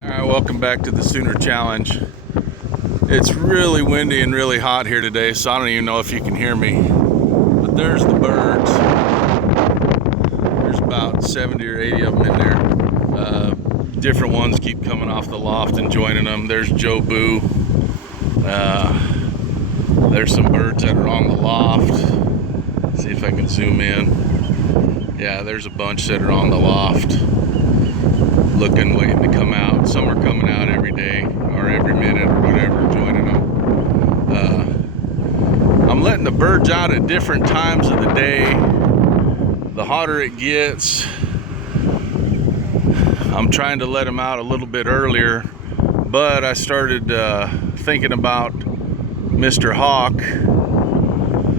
Alright, welcome back to the Sooner Challenge. It's really windy and really hot here today, so I don't even know if you can hear me. But there's the birds. There's about 70 or 80 of them in there. Different ones keep coming off the loft and joining them. There's Joe Boo. There's some birds that are on the loft. See if I can zoom in. Yeah, there's a bunch that are on the loft, looking, waiting to come out. Some are coming out every day or every minute or whatever, joining them. I'm letting the birds out at different times of the day. The hotter it gets, I'm trying to let them out a little bit earlier, but I started thinking about Mr. Hawk.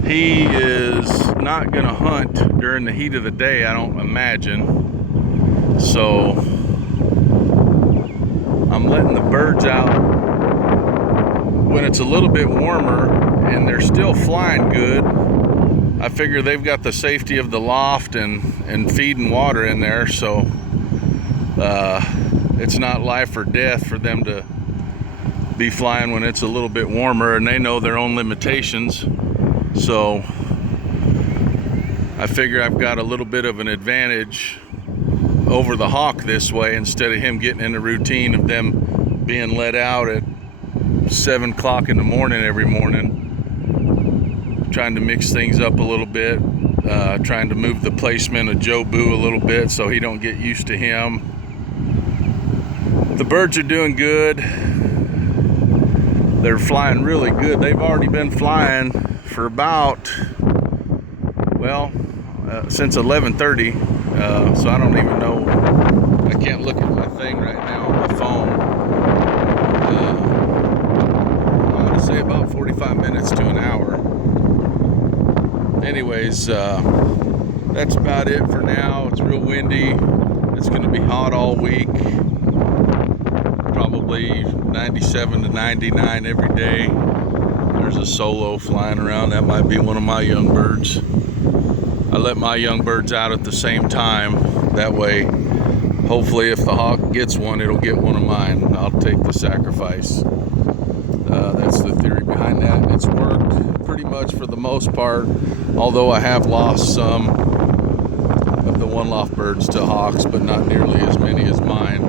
He is not gonna hunt during the heat of the day, I don't imagine. So I'm letting the birds out when it's a little bit warmer and they're still flying good. I figure they've got the safety of the loft and feed and water in there, so it's not life or death for them to be flying when it's a little bit warmer, and they know their own limitations. So I figure I've got a little bit of an advantage over the hawk this way, instead of him getting in the routine of them being let out at 7 o'clock in the morning every morning. Trying to mix things up a little bit, trying to move the placement of Joe Boo a little bit so he don't get used to him. The birds are doing good. They're flying really good. They've already been flying for about, since 11:30. So I don't even know. I can't look at my thing right now on my phone. I'm going to say about 45 minutes to an hour. Anyways, that's about it for now. It's real windy. It's going to be hot all week. Probably 97 to 99 every day. There's a solo flying around. That might be one of my young birds. I let my young birds out at the same time. That way, hopefully if the hawk gets one, it'll get one of mine. I'll take the sacrifice. That's the theory behind that. And it's worked pretty much for the most part, although I have lost some of the one loft birds to hawks, but not nearly as many as mine.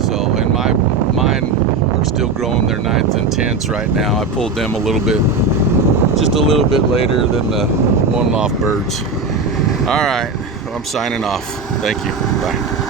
So, and mine are still growing their 9th and 10ths right now. I pulled them just a little bit later than the one loft birds. All right, I'm signing off. Thank you. Bye.